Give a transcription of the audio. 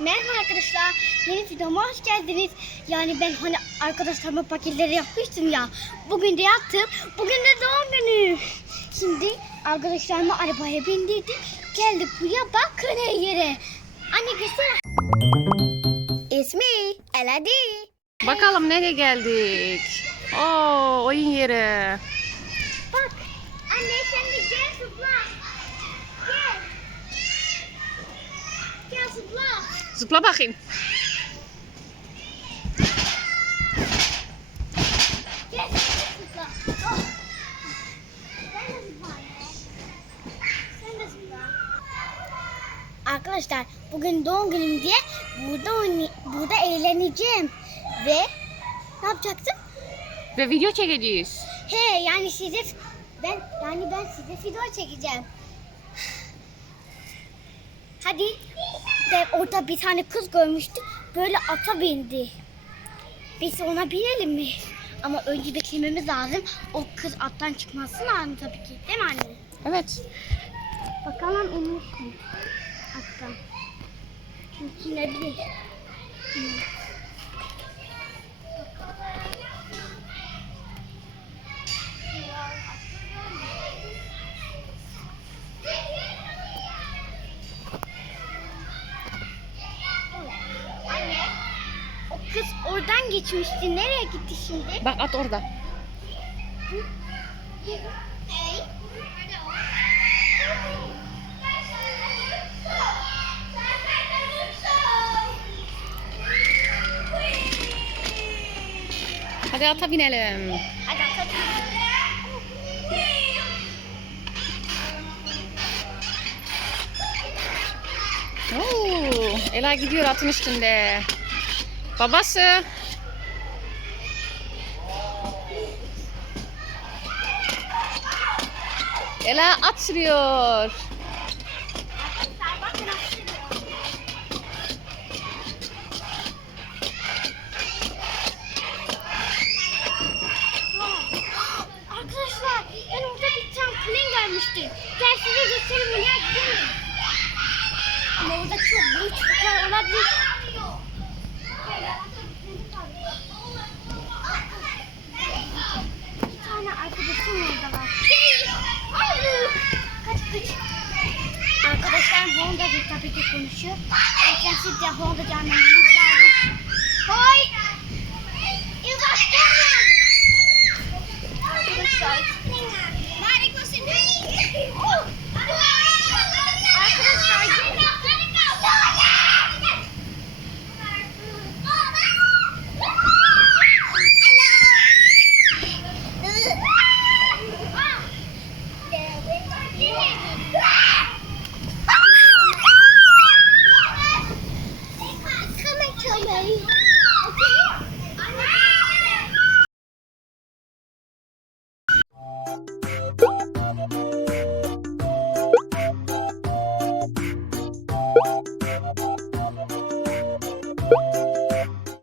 Merhaba arkadaşlar. Yeni videoma hoş geldiniz. Yani ben hani arkadaşlarıma paketleri yapmıştım ya. Bugün de yaptım. Bugün de doğum günü. Şimdi arkadaşlarımı arabaya bindirdim. Geldik buraya bak kırığı yere. Anne göster. İsmi Eladi. Bakalım nereye geldik? Oo, oyun yeri. Bak. Anne sen de gel zıpla. Gel. Gel zıpla. Zıpla bakayım. Gel zıpla. Oh. Sen de zıpla anne. Sen zıpla. Arkadaşlar bugün doğum günüm diye burada burada eğleneceğim ve ne yapacaktım? Ve video çekeceğiz. He yani size ben yani ben size video çekeceğim. Hadi. De orada bir tane kız görmüştüm. Böyle ata bindi. Biz ona binelim mi? Ama önce beklememiz lazım. O kız attan çıkması lazım tabii ki. Değil mi anne? Evet. Bakalım inmiş mi? Attan. Çünkü inebilir. İner. Anne, o kız oradan geçmişti. Nereye gitti şimdi? Bak at orada. Hadi ata binelim. Hadi atalım. Oo, Ela gidiyor atın üstünde. Babası. Ela at sürüyor. Ben orada bir trampolin görmüştüm. Gel size göstereyim. Ama orada çok büyük çocuklar olabilir. Bir tane arkadaşım orada var. Kaç kaç. Arkadaşlar Honda'da tabii ki konuşuyor. Erken siz de Honda'da anlamamız lazım.